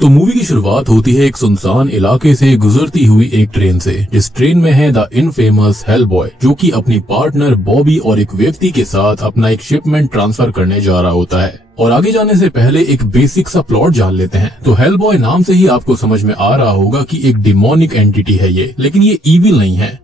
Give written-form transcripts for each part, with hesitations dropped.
तो मूवी की शुरुआत होती है एक सुनसान इलाके से गुजरती हुई एक ट्रेन से। इस ट्रेन में है द इनफेमस हेलबॉय, जो कि अपनी पार्टनर बॉबी और एक व्यक्ति के साथ अपना एक शिपमेंट ट्रांसफर करने जा रहा होता है। और आगे जाने से पहले एक बेसिक सा प्लॉट जान लेते हैं। तो हेलबॉय नाम से ही आपको समझ में आ रहा होगा कि एक डिमोनिक एंटिटी है ये, लेकिन ये इविल नहीं है।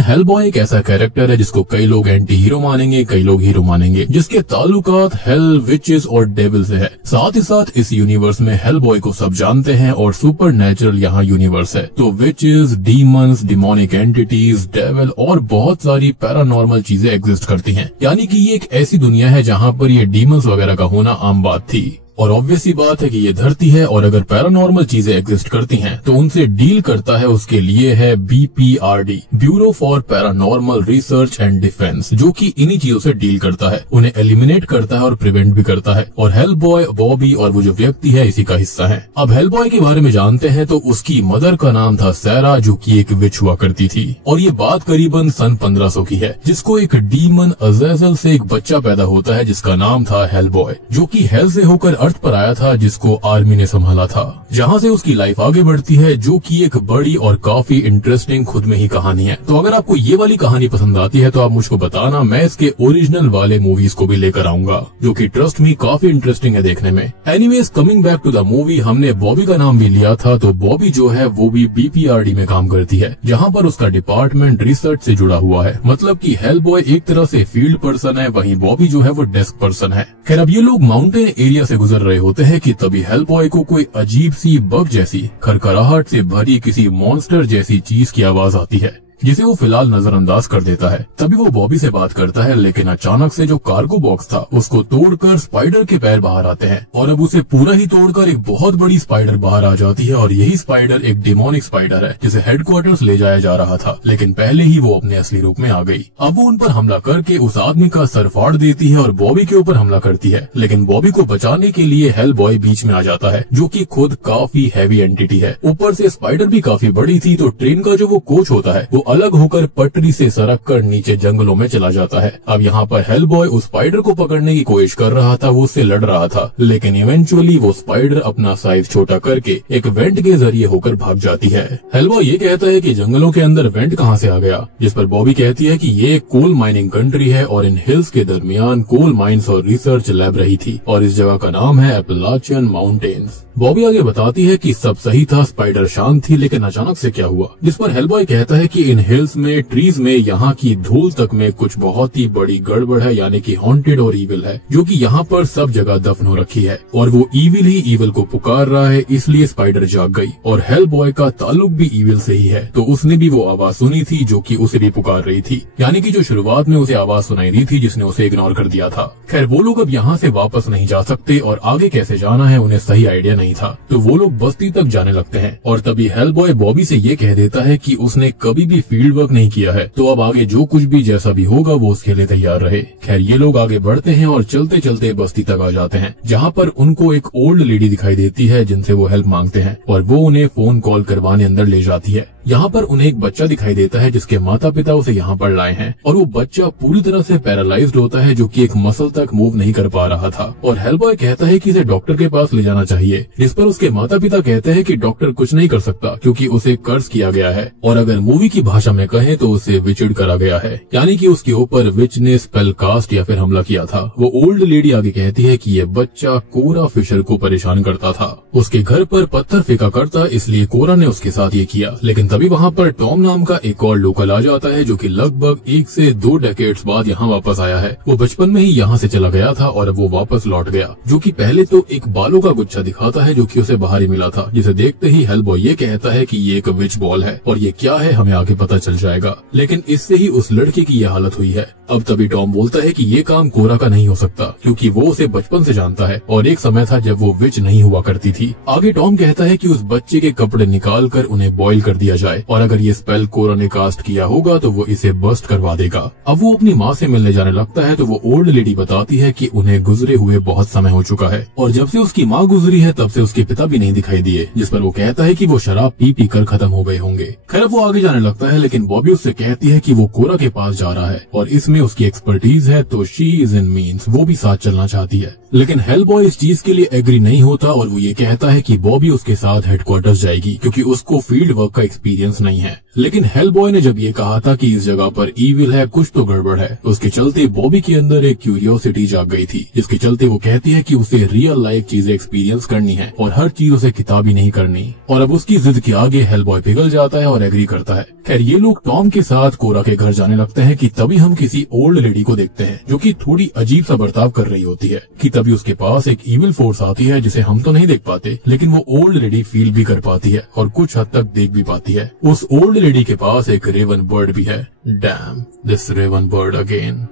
हेलबॉय एक ऐसा कैरेक्टर है जिसको कई लोग एंटी हीरो मानेंगे, कई लोग हीरो मानेंगे, जिसके ताल्लुकात हेल, विचेस और डेविल से है। साथ ही साथ इस यूनिवर्स में हेलबॉय को सब जानते हैं और सुपर नेचुरल यहाँ यूनिवर्स है। तो witches, demons, demonic entities, devil और बहुत सारी पैरानॉर्मल चीजें एग्जिस्ट करती हैं। यानी कि ये एक ऐसी दुनिया है जहाँ पर ये डीमंस वगैरह का होना आम बात थी। और ऑब्वियस सी बात है कि ये धरती है और अगर पैरानॉर्मल चीजें एग्जिस्ट करती हैं तो उनसे डील करता है, उसके लिए है BPRD, bureau for paranormal research and defence, जो कि इन्हीं चीजों से डील करता है, उन्हें एलिमिनेट करता है और प्रिवेंट भी करता है। और हेलबॉय, बॉबी और वो जो व्यक्ति है इसी का हिस्सा है। अब हेलबॉय के बारे में जानते हैं तो उसकी मदर का नाम था सैरा, जो की एक विच हुआ करती थी। और ये बात करीबन सन 1500 की है, जिसको एक डीमन अज़ेज़ल से एक बच्चा पैदा होता है जिसका नाम था हेलबॉय, जो की हेल से होकर पर आया था, जिसको आर्मी ने संभाला था। जहां से उसकी लाइफ आगे बढ़ती है, जो कि एक बड़ी और काफी इंटरेस्टिंग खुद में ही कहानी है। तो अगर आपको ये वाली कहानी पसंद आती है तो आप मुझको बताना, मैं इसके ओरिजिनल वाले मूवीज को भी लेकर आऊंगा, जो कि ट्रस्ट मी काफी इंटरेस्टिंग है देखने में। Anyways, coming back to the movie, हमने बॉबी का नाम भी लिया था। तो बॉबी जो है वो भी BPRD में काम करती है, जहाँ पर उसका डिपार्टमेंट रिसर्च से जुड़ा हुआ है। मतलब कि हेलबॉय एक तरह से फील्ड पर्सन है, वहीं बॉबी जो है वो डेस्क पर्सन है। खैर, अब ये लोग माउंटेन एरिया से गुजर रहे होते हैं कि तभी हेलबॉय को कोई अजीब सी बग जैसी खरखराहट से भरी किसी मॉन्स्टर जैसी चीज की आवाज आती है, जिसे वो फिलहाल नजरअंदाज कर देता है। तभी वो बॉबी से बात करता है, लेकिन अचानक से जो कार्गो बॉक्स था उसको तोड़कर स्पाइडर के पैर बाहर आते हैं और अब उसे पूरा ही तोड़कर एक बहुत बड़ी स्पाइडर बाहर आ जाती है। और यही स्पाइडर एक डिमोनिक स्पाइडर है, जिसे हेडक्वार्टर्स ले जाया जा रहा था, लेकिन पहले ही वो अपने असली रूप में आ गई। अब वो उन पर हमला करके उस आदमी का सर फाड़ देती है और बॉबी के ऊपर हमला करती है, लेकिन बॉबी को बचाने के लिए हेलबॉय बीच में आ जाता है, जो कि खुद काफी हैवी एंटिटी है। ऊपर से स्पाइडर भी काफी बड़ी थी, तो ट्रेन का जो वो कोच होता है वो अलग होकर पटरी से सरक कर नीचे जंगलों में चला जाता है। अब यहाँ पर हेलबॉय उस स्पाइडर को पकड़ने की कोशिश कर रहा था, वो उससे लड़ रहा था, लेकिन इवेंचुअली वो स्पाइडर अपना साइज छोटा करके एक वेंट के जरिए होकर भाग जाती है। हेलबॉय ये कहता है कि जंगलों के अंदर वेंट कहाँ से आ गया, जिस पर बॉबी कहती है कि ये एक कोल माइनिंग कंट्री है और इन हिल्स के दरमियान कोल माइंस और रिसर्च लैब रही थी और इस जगह का नाम है एपलाचियन माउंटेन्स। बॉबी आगे बताती है कि सब सही था, स्पाइडर शांत थी, लेकिन अचानक से क्या हुआ, जिस पर हेलबॉय कहता है कि इन हिल्स में, ट्रीज में, यहाँ की धूल तक में कुछ बहुत ही बड़ी गड़बड़ है, यानी कि हॉन्टेड और ईविल है, जो कि यहाँ पर सब जगह दफन हो रखी है और वो ईविल ही ईविल को पुकार रहा है, इसलिए स्पाइडर जाग गई। और हेलबॉय का ताल्लुक भी ईविल से ही है, तो उसने भी वो आवाज सुनी थी जो कि उसे भी पुकार रही थी, यानी कि जो शुरुआत में उसे आवाज सुनाई दी थी जिसने उसे इग्नोर कर दिया था। खैर, वो लोग अब यहाँ से वापस नहीं जा सकते और आगे कैसे जाना है उन्हें सही आइडिया नहीं था, तो वो लोग बस्ती तक जाने लगते हैं। और तभी हेलबॉय बॉबी से ये कह देता है कि उसने कभी भी फील्ड वर्क नहीं किया है, तो अब आगे जो कुछ भी जैसा भी होगा वो उसके लिए तैयार रहे। खैर, ये लोग आगे बढ़ते हैं और चलते चलते बस्ती तक आ जाते हैं, जहाँ पर उनको एक ओल्ड लेडी दिखाई देती है जिनसे वो हेल्प मांगते हैं और वो उन्हें फोन कॉल करवाने अंदर ले जाती है। यहाँ पर उन्हें एक बच्चा दिखाई देता है जिसके माता पिता उसे यहाँ पर लाए हैं और वो बच्चा पूरी तरह से पैरालाइज्ड होता है, जो कि एक मसल तक मूव नहीं कर पा रहा था। और हेलबॉय कहता है कि इसे डॉक्टर के पास ले जाना चाहिए, जिस पर उसके माता पिता कहते हैं कि डॉक्टर कुछ नहीं कर सकता क्योंकि उसे कर्ज किया गया है, और अगर मूवी की भाषा में कहें तो उसे विचिड करा गया है, यानी कि उसके ऊपर विच ने स्पेल कास्ट या फिर हमला किया था। वो ओल्ड लेडी आगे कहती है कि ये बच्चा कोरा फिशर को परेशान करता था, उसके घर पर पत्थर फेंका करता, इसलिए कोरा ने उसके साथ ये किया। लेकिन तभी वहाँ पर टॉम नाम का एक और लोकल आ जाता है, जो कि लगभग 1 से 2 डेकेड्स बाद यहाँ वापस आया है। वो बचपन में ही यहाँ से चला गया था और वो वापस लौट गया, जो कि पहले तो एक बालों का गुच्छा दिखाता है जो कि उसे बाहर ही मिला था, जिसे देखते ही हेलबॉय ये कहता है कि ये एक विच बॉल है और ये क्या है हमें आगे पता चल जाएगा, लेकिन इससे ही उस लड़के की ये हालत हुई है। अब तभी टॉम बोलता है कि ये काम कोरा का नहीं हो सकता, क्योंकि वो उसे बचपन से जानता है और एक समय था जब वो विच नहीं हुआ करती थी। आगे टॉम कहता है कि उस बच्चे के कपड़े निकाल कर उन्हें बॉयल कर दिया जाए और अगर ये स्पेल कोरा ने कास्ट किया होगा तो वो इसे बस्ट करवा देगा। अब वो अपनी माँ से मिलने जाने लगता है तो वो ओल्ड लेडी बताती है कि उन्हें गुजरे हुए बहुत समय हो चुका है और जब से उसकी माँ गुजरी है तब से उसके पिता भी नहीं दिखाई दिए, जिस पर वो कहता है कि वो शराब पी पी कर खत्म हो गए होंगे। खैर वो आगे जाने लगता है लेकिन बॉबी उससे कहती है कि वो कोरा के पास जा रहा है और इसमें उसकी एक्सपर्टीज है तो शी इज इन मीन्स वो भी साथ चलना चाहती है। लेकिन हेलबॉय इस चीज के लिए एग्री नहीं होता और वो ये कहता है कि बॉबी उसके साथ हेडक्वार्टर्स जाएगी क्योंकि उसको फील्ड वर्क का एक्सपीरियंस नहीं है। लेकिन हेलबॉय ने जब ये कहा था कि इस जगह पर ईविल है, कुछ तो गड़बड़ है, उसके चलते बॉबी के अंदर एक क्यूरियोसिटी जाग गई थी, जिसके चलते वो कहती है कि उसे रियल लाइफ चीजें एक्सपीरियंस करनी है और हर चीज उसे किताबी नहीं करनी। और अब उसकी जिद के आगे हेलबॉय पिघल जाता है और एग्री करता है। खैर ये लोग टॉम के साथ कोरा के घर जाने लगते हैं कि तभी हम किसी ओल्ड लेडी को देखते हैं जो कि थोड़ी अजीब सा बर्ताव कर रही होती है कि तभी उसके पास एक ईविल फोर्स आती है जिसे हम तो नहीं देख पाते लेकिन वो ओल्ड लेडी फील भी कर पाती है और कुछ हद तक देख भी पाती है। उस ओल्ड लेडी के पास एक रेवन बर्ड भी है। Damn this raven bird again.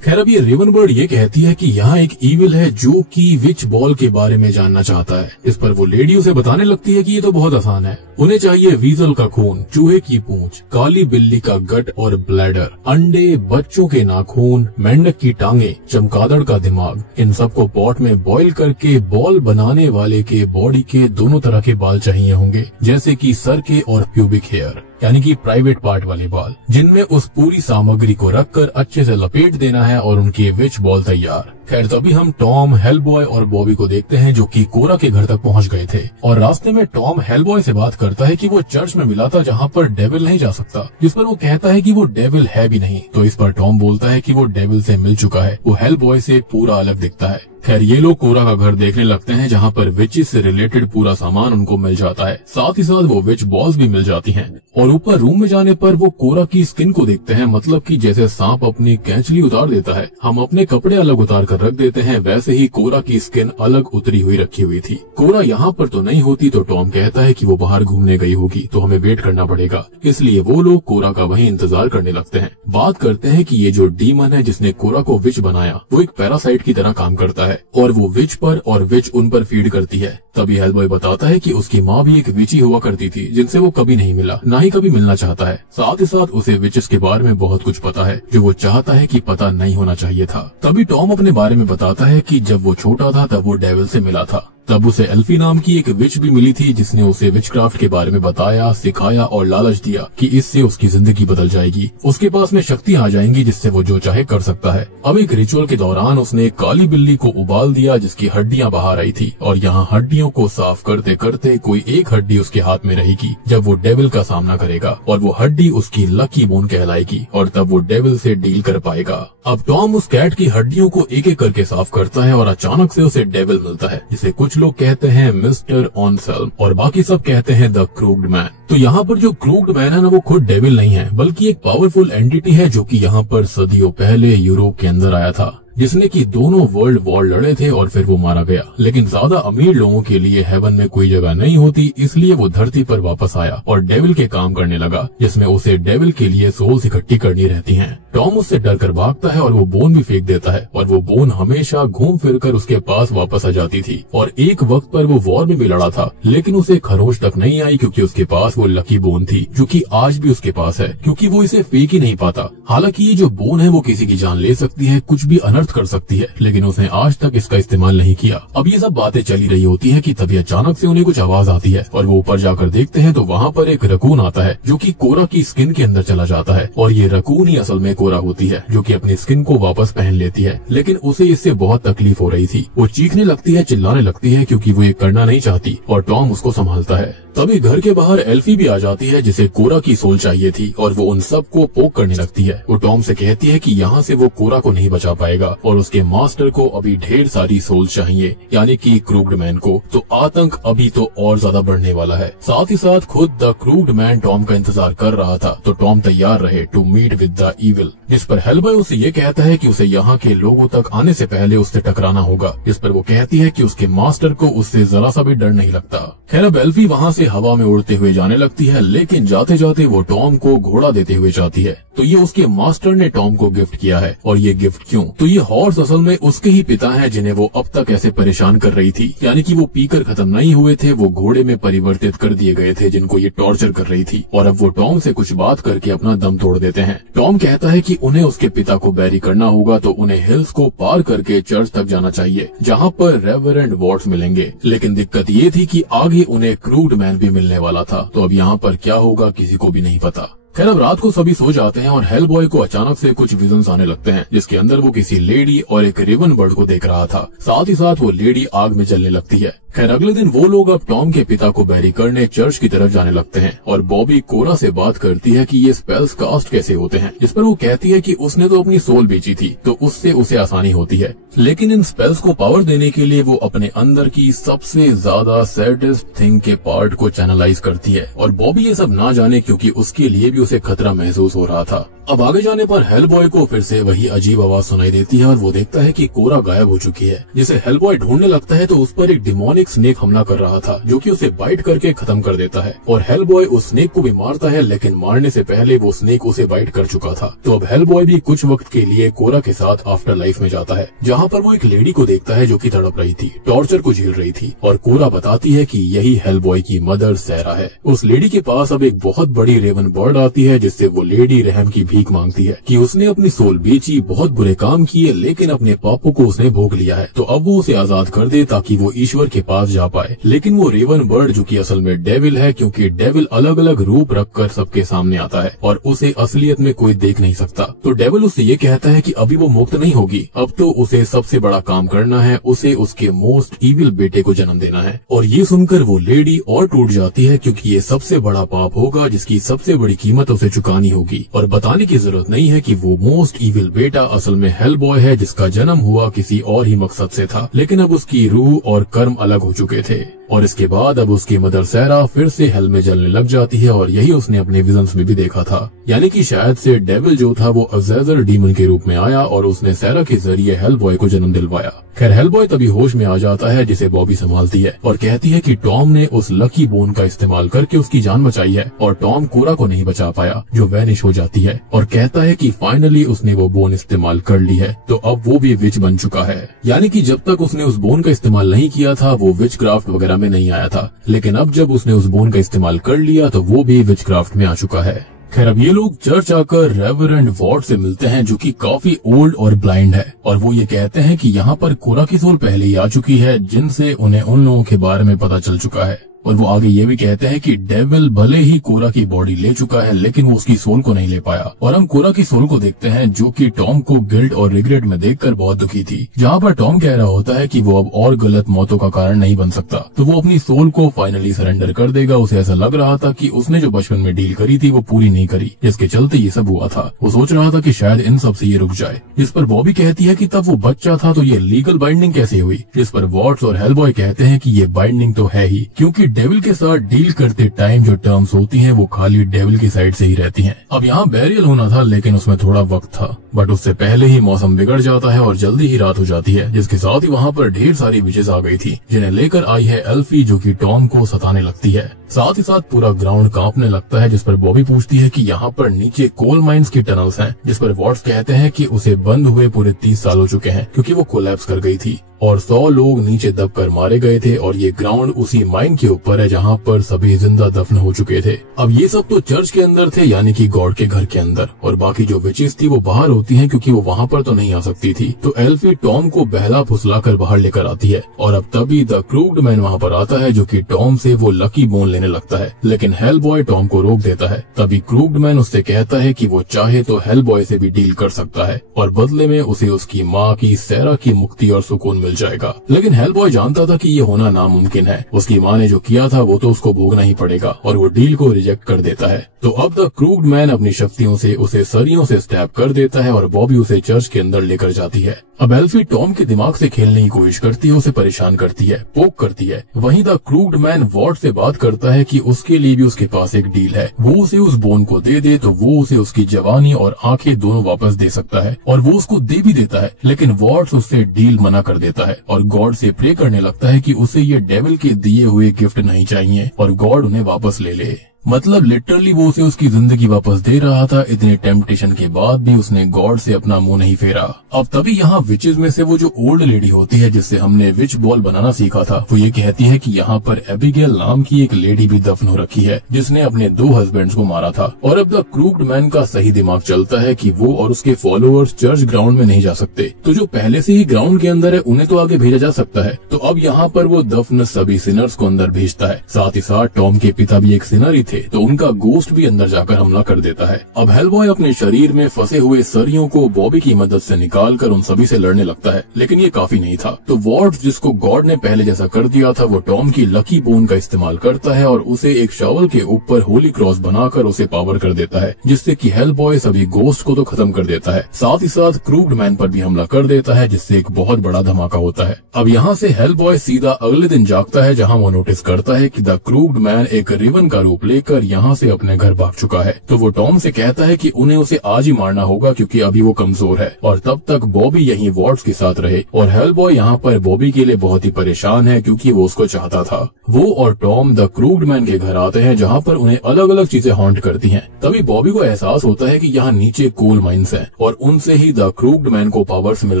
खैर अब ये रेवन बर्ड ये कहती है कि यहाँ एक ईविल है जो कि विच बॉल के बारे में जानना चाहता है। इस पर वो लेडी उसे बताने लगती है कि ये तो बहुत आसान है, उन्हें चाहिए वीजल का खून, चूहे की पूंछ, काली बिल्ली का गट और ब्लैडर, अंडे, बच्चों के नाखून, मेंढक की टांगे, चमगादड़ का दिमाग। इन सबको पॉट में बॉईल करके बॉल बनाने वाले के बॉडी के दोनों तरह के बाल चाहिए होंगे, जैसे कि सर के और प्यूबिक हेयर यानी कि प्राइवेट पार्ट वाले बाल, जिनमें उस पूरी सामग्री को रखकर अच्छे से लपेट देना है और उनके विच बॉल तैयार। खैर तभी हम टॉम, हेलबॉय और बॉबी को देखते हैं जो कि कोरा के घर तक पहुंच गए थे और रास्ते में टॉम हेलबॉय से बात करता है कि वो चर्च में मिला था जहां पर डेविल नहीं जा सकता, जिस पर वो कहता है कि वो डेविल है भी नहीं। तो इस पर टॉम बोलता है कि वो डेविल से मिल चुका है, वो हेलबॉय से पूरा अलग दिखता है। खैर ये लोग कोरा का घर देखने लगते हैं जहाँ पर विचेस से रिलेटेड पूरा सामान उनको मिल जाता है, साथ ही साथ वो विच बॉल्स भी मिल जाती हैं। और ऊपर रूम में जाने पर वो कोरा की स्किन को देखते हैं, मतलब कि जैसे सांप अपनी कैंचली उतार देता है, हम अपने कपड़े अलग उतार कर रख देते हैं, वैसे ही कोरा की स्किन अलग उतरी हुई रखी हुई थी। कोरा यहाँ पर तो नहीं होती तो टॉम कहता है कि वो बाहर घूमने गई होगी तो हमें वेट करना पड़ेगा, इसलिए वो लोग कोरा का वहीं इंतजार करने लगते हैं। बात करते हैं कि ये जो डीमन है जिसने कोरा को विच बनाया वो एक पैरासाइट की तरह काम करता है और वो विच पर और विच उन पर फीड करती है। तभी हेलबॉय बताता है कि उसकी माँ भी एक विची हुआ करती थी जिनसे वो कभी नहीं मिला, ना ही कभी मिलना चाहता है। साथ ही साथ उसे विचेस के बारे में बहुत कुछ पता है जो वो चाहता है कि पता नहीं होना चाहिए था। तभी टॉम अपने बारे में बताता है कि जब वो छोटा था तब वो डेविल से मिला था, तब उसे एल्फी नाम की एक विच भी मिली थी जिसने उसे विचक्राफ्ट के बारे में बताया, सिखाया और लालच दिया कि इससे उसकी जिंदगी बदल जाएगी, उसके पास में शक्ति आ जाएंगी जिससे वो जो चाहे कर सकता है। अब एक रिचुअल के दौरान उसने एक काली बिल्ली को उबाल दिया जिसकी हड्डियां बाहर आई थी और यहाँ हड्डियों को साफ करते करते कोई एक हड्डी उसके हाथ में रहेगी जब वो डेविल का सामना करेगा और वो हड्डी उसकी लकी बोन कहलाएगी और तब वो डेविल से डील कर पाएगा। अब टॉम उस कैट की हड्डियों को एक एक करके साफ करता है और अचानक से उसे डेविल मिलता है जिसे कुछ लोग कहते हैं मिस्टर ऑनसेल्म और बाकी सब कहते हैं द क्रूक्ड मैन। तो यहाँ पर जो क्रूक्ड मैन है ना वो खुद डेविल नहीं है बल्कि एक पावरफुल एंटिटी है जो कि यहाँ पर सदियों पहले यूरोप के अंदर आया था, जिसने कि दोनों वर्ल्ड वॉर लड़े थे और फिर वो मारा गया। लेकिन ज्यादा अमीर लोगों के लिए हेवन में कोई जगह नहीं होती, इसलिए वो धरती पर वापस आया और डेविल के काम करने लगा जिसमें उसे डेविल के लिए सोल्स इकट्ठी करनी रहती हैं। टॉम उससे डर कर भागता है और वो बोन भी फेंक देता है और वो बोन हमेशा घूम फिर कर उसके पास वापस आ जाती थी और एक वक्त पर वो वॉर में भी लड़ा था लेकिन उसे खरोच तक नहीं आई क्योंकि उसके पास वो लकी बोन थी जो कि आज भी उसके पास है क्योंकि वो इसे फेंक ही नहीं पाता। हालांकि ये जो बोन है वो किसी की जान ले सकती है, कुछ भी अनर्थ कर सकती है, लेकिन उसने आज तक इसका इस्तेमाल नहीं किया। अब ये सब बातें चली रही होती है कि तभी अचानक से उन्हें कुछ आवाज आती है और वो ऊपर जाकर देखते हैं तो वहाँ पर एक रकून आता है जो कि कोरा की स्किन के अंदर चला जाता है और ये रकून ही असल में कोरा होती है जो कि अपनी स्किन को वापस पहन लेती है। लेकिन उसे इससे बहुत तकलीफ हो रही थी, वो चीखने लगती है, चिल्लाने लगती है क्योंकि वो ये करना नहीं चाहती और टॉम उसको संभालता है। तभी घर के बाहर एल्फी भी आ जाती है जिसे कोरा की सोल चाहिए थी और वो उन सब को पोक करने लगती है। वो टॉम से कहती है कि यहाँ से वो कोरा को नहीं बचा पाएगा और उसके मास्टर को अभी ढेर सारी सोल चाहिए यानी कि क्रूक्ड मैन को। तो आतंक अभी तो और ज्यादा बढ़ने वाला है। साथ ही साथ खुद द क्रूक्ड मैन टॉम का इंतजार कर रहा था तो टॉम तैयार रहे to meet with the evil, जिस पर हेलबॉय उसे ये कहता है कि उसे यहाँ के लोगों तक आने से पहले उससे टकराना होगा, जिस पर वो कहती है कि उसके मास्टर को उससे जरा सा भी डर नहीं लगता। खैर अब एल्फी वहाँ से हवा में उड़ते हुए जाने लगती है लेकिन जाते जाते वो टॉम को घोड़ा देते हुए जाती है तो ये उसके मास्टर ने टॉम को गिफ्ट किया है। और ये गिफ्ट क्यों? तो ये हॉर्स असल में उसके ही पिता हैं जिन्हें वो अब तक ऐसे परेशान कर रही थी, यानी कि वो पीकर खत्म नहीं हुए थे, वो घोड़े में परिवर्तित कर दिए गए थे जिनको ये टॉर्चर कर रही थी। और अब वो टॉम से कुछ बात करके अपना दम तोड़ देते हैं। टॉम कहता है कि उन्हें उसके पिता को बैरी करना होगा, तो उन्हें हिल्स को पार करके चर्च तक जाना चाहिए जहाँ पर रेवरेंड वॉट्स मिलेंगे। लेकिन दिक्कत ये थी कि आगे उन्हें क्रूड मैन भी मिलने वाला था। तो अब यहाँ पर क्या होगा किसी को भी नहीं पता। खैर अब रात को सभी सो जाते हैं और हेलबॉय को अचानक से कुछ विजन्स आने लगते हैं, जिसके अंदर वो किसी लेडी और एक रेवन बर्ड को देख रहा था। साथ ही साथ वो लेडी आग में जलने लगती है। खैर अगले दिन वो लोग अब टॉम के पिता को बैरी करने चर्च की तरफ जाने लगते हैं और बॉबी कोरा से बात करती है कि ये स्पेल्स कास्ट कैसे होते हैं, जिस पर वो कहती है कि उसने तो अपनी सोल बेची थी तो उससे उसे आसानी होती है, लेकिन इन स्पेल्स को पावर देने के लिए वो अपने अंदर की सबसे ज्यादा सैडेस्ट थिंग के पार्ट को चैनलाइज करती है। और बॉबी ये सब ना जाने क्योंकि उसके लिए भी उसे खतरा महसूस हो रहा था। अब आगे जाने पर हेलबॉय को फिर से वही अजीब आवाज सुनाई देती है और वो देखता है कि कोरा गायब हो चुकी है। जिसे हेलबॉय ढूंढने लगता है तो उस पर एक डिमोनिक स्नेक हमला कर रहा था जो कि उसे बाइट करके खत्म कर देता है। और हेलबॉय उस स्नेक को भी मारता है, लेकिन मारने से पहले वो स्नेक उसे बाइट कर चुका था। तो अब हेलबॉय भी कुछ वक्त के लिए कोरा के साथ आफ्टर लाइफ में जाता है, जहाँ पर वो एक लेडी को देखता है जो कि तड़प रही थी, टॉर्चर को झेल रही थी। और कोरा बताती है कि यही हेलबॉय की मदर सैरा है। उस लेडी के पास अब एक बहुत बड़ी रेवन बर्ड आती है, जिससे वो लेडी रहम की भीख मांगती है कि उसने अपनी सोल बेची, बहुत बुरे काम किए, लेकिन अपने पापों को उसने भोग लिया है, तो अब वो उसे आजाद कर दे ताकि वो ईश्वर के पास जा पाए। लेकिन वो रेवन बर्ड जो कि असल में डेविल है, क्योंकि डेविल अलग अलग रूप रखकर सबके सामने आता है और उसे असलियत में कोई देख नहीं सकता। तो डेविल उससे ये कहता है कि अभी वो मुक्त नहीं होगी, अब तो उसे सबसे बड़ा काम करना है, उसे उसके मोस्ट इविल बेटे को जन्म देना है। और ये सुनकर वो लेडी और टूट जाती है, क्योंकि ये सबसे बड़ा पाप होगा जिसकी सबसे बड़ी कीमत उसे चुकानी होगी। और बताने की जरूरत नहीं है कि वो मोस्ट इविल बेटा असल में हेलबॉय है, जिसका जन्म हुआ किसी और ही मकसद से था, लेकिन अब उसकी रूह और कर्म अलग हो चुके थे। और इसके बाद अब उसकी मदर सैरा फिर से हेल में जलने लग जाती है और यही उसने अपने विजन्स में भी देखा था, यानी कि शायद से डेविल जो था वो अज़ेज़र डीमन के रूप में आया और उसने सैरा के जरिए हेलबॉय को जन्म दिलवाया। खैर हेलबॉय तभी होश में आ जाता है, जिसे बॉबी संभालती है और कहती है कि टॉम ने उस लकी बोन का इस्तेमाल करके उसकी जान बचाई है और टॉम कोरा को नहीं बचा पाया, जो वैनिश हो जाती है। और कहता है कि फाइनली उसने वो बोन इस्तेमाल कर ली है, तो अब वो भी विच बन चुका है। यानी कि जब तक उसने उस बोन का इस्तेमाल नहीं किया था वो विच क्राफ्ट वगैरह में नहीं आया था, लेकिन अब जब उसने उस बोन का इस्तेमाल कर लिया तो वो भी विच क्राफ्ट में आ चुका है। खैर अब ये लोग चर्च आकर रेवरेंड वॉर्ड से मिलते हैं, जो कि काफी ओल्ड और ब्लाइंड है, और वो ये कहते हैं कि यहाँ पर कोरा की सोल पहले ही आ चुकी है, जिनसे उन्हें उन लोगों के बारे में पता चल चुका है। और वो आगे ये भी कहते हैं कि डेविल भले ही कोरा की बॉडी ले चुका है, लेकिन वो उसकी सोल को नहीं ले पाया। और हम कोरा की सोल को देखते हैं, जो कि टॉम को गिल्ट और रिग्रेट में देखकर बहुत दुखी थी, जहाँ पर टॉम कह रहा होता है कि वो अब और गलत मौतों का कारण नहीं बन सकता, तो वो अपनी सोल को फाइनली सरेंडर कर देगा। उसे ऐसा लग रहा था कि उसने जो बचपन में डील करी थी वो पूरी नहीं करी, जिसके चलते ये सब हुआ था। वो सोच रहा था कि शायद इन सब से ये रुक जाए, जिस पर बॉबी कहती है कि तब वो बच्चा था तो ये लीगल बाइंडिंग कैसे हुई, जिस पर वॉट्स और हेलबॉय कहते हैं कि ये बाइंडिंग तो है ही, क्योंकि डेविल के साथ डील करते टाइम जो टर्म्स होती हैं वो खाली डेविल की साइड से ही रहती हैं। अब यहाँ बैरियल होना था, लेकिन उसमें थोड़ा वक्त था, बट उससे पहले ही मौसम बिगड़ जाता है और जल्दी ही रात हो जाती है, जिसके साथ ही वहाँ पर ढेर सारी विचेस आ गई थी, जिन्हें लेकर आई है एल्फी, जो कि टॉम को सताने लगती है। साथ ही साथ पूरा ग्राउंड कांपने लगता है, जिस पर बॉबी पूछती है कि यहाँ पर नीचे कोल माइंस की टनल्स हैं, जिस पर वॉट्स कहते हैं कि उसे बंद हुए पूरे 30 साल हो चुके हैं, क्योंकि वो कोलैप्स कर गई थी और 100 लोग नीचे दबकर मारे गए थे। और ये ग्राउंड उसी माइन के ऊपर है जहाँ पर सभी जिंदा दफन हो चुके थे। अब ये सब तो चर्च के अंदर थे, यानी कि गॉड के घर के अंदर, और बाकी जो विचेस थी वो बाहर होती हैं, क्योंकि वो वहाँ पर तो नहीं आ सकती थी। तो एल्फी टॉम को बहला फुसला कर बाहर लेकर आती है, और अब तभी द क्रूक्ड मैन वहाँ पर आता है, जो कि टॉम से वो लकी बोन लेने लगता है, लेकिन हेलबॉय टॉम को रोक देता है। तभी क्रूक्ड मैन उससे कहता है कि वो चाहे तो हेलबॉय से भी डील कर सकता है और बदले में उसे उसकी माँ की सैरा की मुक्ति और सुकून मिल जाएगा। लेकिन हेलबॉय जानता था कि ये होना नामुमकिन है, उसकी माँ ने जो किया था वो तो उसको भोगना ही पड़ेगा, और वो डील को रिजेक्ट कर देता है। तो अब द क्रूक्ड मैन अपनी शक्तियों से उसे सरियों से स्टैब कर देता है और बॉबी उसे चर्च के अंदर लेकर जाती है। अब एल्फी टॉम के दिमाग से खेलने की कोशिश करती है, उसे परेशान करती है, पोक करती है। वहीं द क्रूक्ड मैन वॉर्ड से बात करता है कि उसके लिए भी उसके पास एक डील है, वो उसे उस बोन को दे दे तो वो उसे उसकी जवानी और आंखें दोनों वापस दे सकता है, और वो उसको दे भी देता है। लेकिन वॉर्ड उससे डील मना कर देता है और गॉड से प्रे करने लगता है कि उसे ये डेविल के दिए हुए गिफ्ट नहीं चाहिए और गॉड उन्हें वापस ले ले। मतलब लिटरली वो उसे उसकी जिंदगी वापस दे रहा था। इतने टेम्पटेशन के बाद भी उसने गॉड से अपना मुंह नहीं फेरा। अब तभी यहाँ विचेस में से वो जो ओल्ड लेडी होती है जिससे हमने विच बॉल बनाना सीखा था, वो ये कहती है कि यहाँ पर एबिगेल नाम की एक लेडी भी दफन हो रखी है जिसने अपने 2 हस्बैंड्स को मारा था। और अब द क्रूक्ड मैन का सही दिमाग चलता है कि वो और उसके फॉलोअर्स चर्च ग्राउंड में नहीं जा सकते, तो जो पहले से ही ग्राउंड के अंदर है उन्हें तो आगे भेजा जा सकता है। तो अब यहाँ पर वो दफन सभी सिनर्स को अंदर भेजता है। साथ ही साथ टॉम के पिता भी एक सिनर ही थे, तो उनका गोश्त भी अंदर जाकर हमला कर देता है। अब हेलबॉय अपने शरीर में फंसे हुए सरियों को बॉबी की मदद से निकालकर उन सभी से लड़ने लगता है, लेकिन ये काफी नहीं था। तो वॉर्ड्स जिसको गॉड ने पहले जैसा कर दिया था, वो टॉम की लकी बोन का इस्तेमाल करता है और उसे एक शॉवल के ऊपर होली क्रॉस बनाकर उसे पावर कर देता है, जिससे कि हेलबॉय सभी गोस्ट को तो खत्म कर देता है, साथ ही साथ क्रूक्ड मैन पर भी हमला कर देता है, जिससे एक बहुत बड़ा धमाका होता है। अब यहाँ से हेलबॉय सीधा अगले दिन जागता है, जहाँ वो नोटिस करता है कि द क्रूक्ड मैन एक रिवन का रूप लेकर यहाँ से अपने घर भाग चुका है। तो वो टॉम से कहता है कि उन्हें उसे आज ही मारना होगा क्योंकि अभी वो कमजोर है, और तब तक बॉबी यहीं वॉर्ड्स के साथ रहे। और हेलबॉय यहाँ पर बॉबी के लिए बहुत ही परेशान है क्योंकि वो उसको चाहता था। वो और टॉम द क्रूक्ड मैन के घर आते हैं, जहाँ पर उन्हें अलग अलग चीजें हॉन्ट करती हैं। तभी बॉबी को एहसास होता है कि यहाँ नीचे कोल माइंस हैं और उनसे ही द क्रूक्ड मैन को पावर्स मिल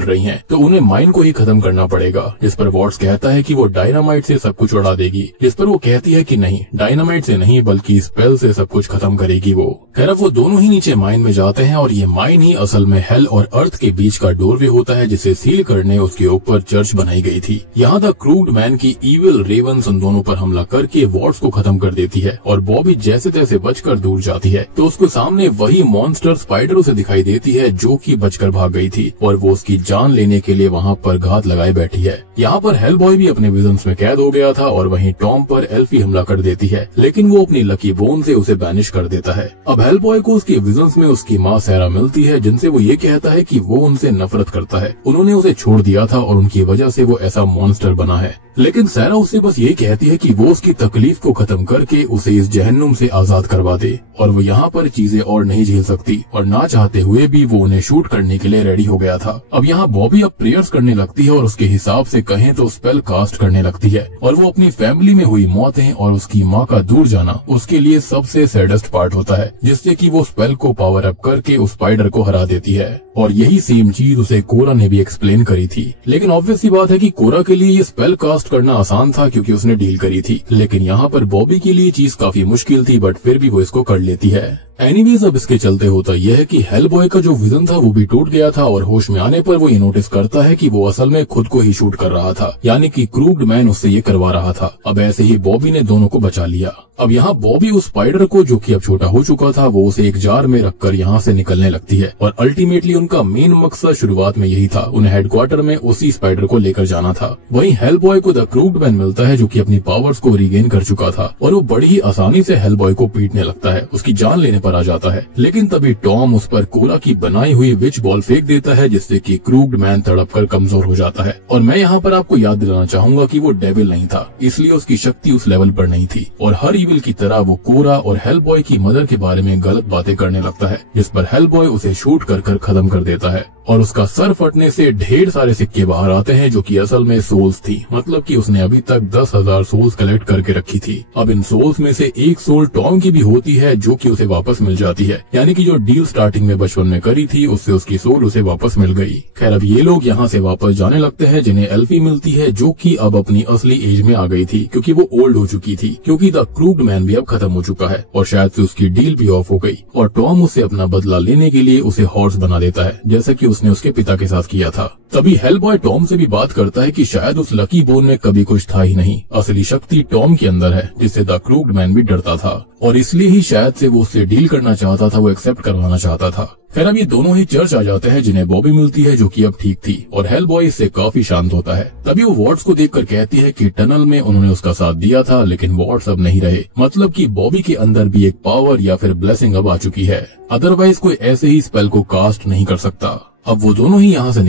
रही हैं, तो उन्हें माइन को ही खत्म करना पड़ेगा। जिस पर वॉर्ड्स कहता है कि वो डायनामाइट से सब कुछ उड़ा देगी, जिस पर वो कहती है कि नहीं, डायनामाइट से नहीं बल्कि स्पेल से सब कुछ खत्म करेगी वो। खैर वो दोनों ही नीचे माइन में जाते हैं और ये माइन ही असल में हेल और अर्थ के बीच का डोरवे होता है, जिसे सील करने उसके ऊपर चर्च बनाई गई थी। यहाँ द क्रूक्ड मैन की इविल रेवंस उन दोनों पर हमला करके वॉर्ड्स को खत्म कर देती है और बॉबी जैसे तैसे बचकर दूर जाती है, तो उसको सामने वही मॉन्स्टर स्पाइडर उसे दिखाई देती है जो कि बचकर भाग गई थी और वो उसकी जान लेने के लिए वहाँ पर घात लगाए बैठी है। यहाँ पर हेलबॉय भी अपने विजन्स में कैद हो गया था और वहीं टॉम पर एल्फी हमला कर देती है, लेकिन वो अपनी लकी बोन से उसे बैनिश कर देता है। अब हेलबॉय को उसके विजन्स में उसकी माँ सैरा मिलती है, जिनसे वो ये कहता है कि वो उनसे नफरत करता है, उन्होंने उसे छोड़ दिया था और उनकी वजह से वो ऐसा मॉन्स्टर बना है। लेकिन सैरा उससे बस ये कहती है कि वो उसकी तकलीफ को खत्म करके उसे इस जहन्नुम से आजाद करवा दे, और वो यहाँ पर चीजें और नहीं झेल सकती और ना चाहते हुए भी वो उन्हें शूट करने के लिए रेडी हो गया था। अब यहाँ बॉबी अब प्रेयर्स करने लगती है और उसके हिसाब से कहें तो स्पेल कास्ट करने लगती है, और वो अपनी फैमिली में हुई मौतें और उसकी माँ का दूर जाना उसके लिए सबसे सैडेस्ट पार्ट होता है, जिससे कि वो स्पेल को पावर अप करके उस स्पाइडर को हरा देती है। और यही सेम चीज उसे कोरा ने भी एक्सप्लेन करी थी। लेकिन ऑब्वियस सी बात है कि कोरा के लिए ये स्पेल कास्ट करना आसान था क्योंकि उसने डील करी थी, लेकिन यहाँ पर बॉबी के लिए चीज काफी मुश्किल थी, बट फिर भी वो इसको कर लेती है। एनीवेज अब इसके चलते होता यह है कि हेलबॉय का जो विजन था वो भी टूट गया था और होश में आने पर वो ये नोटिस करता है कि वो असल में खुद को ही शूट कर रहा था, यानी कि क्रूक्ड मैन उससे ये करवा रहा था। अब ऐसे ही बॉबी ने दोनों को बचा लिया। अब यहाँ बॉबी उस स्पाइडर को, जो कि अब छोटा हो चुका था, वो उसे एक जार में रखकर यहाँ से निकलने लगती है, और अल्टीमेटली उनका मेन मकसद शुरुआत में यही था, उन्हें हेडक्वार्टर में उसी स्पाइडर को लेकर जाना था। वहीं हेलबॉय को द क्रूक्ड मैन मिलता है जो कि अपनी पावर्स को रिगेन कर चुका था, और वो बड़ी ही आसानी से हेलबॉय को पीटने लगता है, उसकी जान लेने पर आ जाता है। लेकिन तभी टॉम उस पर कोरा की बनाई हुई विच बॉल फेंक देता है, जिससे कि क्रूक्ड मैन तड़पकर कमजोर हो जाता है। और मैं यहाँ पर आपको याद दिलाना चाहूंगा कि वो डेविल नहीं था, इसलिए उसकी शक्ति उस लेवल पर नहीं थी, और हर इविल की तरह वो कोरा और हेलबॉय की मदर के बारे में गलत बातें करने लगता है, जिस पर हेलबॉय उसे शूट कर खत्म कर देता है, और उसका सर फटने से ढेर सारे सिक्के बाहर आते हैं जो कि असल में सोल्स थी, मतलब कि उसने अभी तक 10,000 सोल्स कलेक्ट करके रखी थी। अब इन सोल्स में से एक सोल टॉम की भी होती है जो कि उसे वापस मिल जाती है, यानी कि जो डील स्टार्टिंग में बचपन में करी थी उससे उसकी सोल उसे वापस मिल गई। खैर अब ये लोग यहाँ से वापस जाने लगते हैं, जिन्हें एल्फी मिलती है जो कि अब अपनी असली एज में आ गई थी, क्योंकि वो ओल्ड हो चुकी थी, क्योंकि द क्रूक्ड मैन भी अब खत्म हो चुका है और शायद से उसकी डील भी ऑफ हो गई, और टॉम उससे अपना बदला लेने के लिए उसे हॉर्स बना देता है, जैसा कि उसने उसके पिता के साथ किया था। तभी हेलबॉय टॉम से भी बात करता है कि शायद उस लकी बोन में कभी कुछ था ही नहीं, असली शक्ति टॉम के अंदर है, जिससे द क्रूक्ड मैन भी डरता था, और इसलिए ही शायद से वो उससे डील करना चाहता था, वो एक्सेप्ट करवाना चाहता था। खैर अब ये दोनों ही चर्च आ जाते हैं, जिन्हें बॉबी मिलती है जो कि अब ठीक थी, और हेलबॉय इससे काफी शांत होता है। तभी वो वॉर्ड्स को देखकर कहती है कि टनल में उन्होंने उसका साथ दिया था, लेकिन वॉर्ड्स अब नहीं रहे, मतलब कि बॉबी के अंदर भी एक पावर या फिर ब्लेसिंग अब आ चुकी है, अदरवाइज कोई ऐसे ही स्पेल को कास्ट नहीं कर सकता। अब वो दोनों ही यहाँ से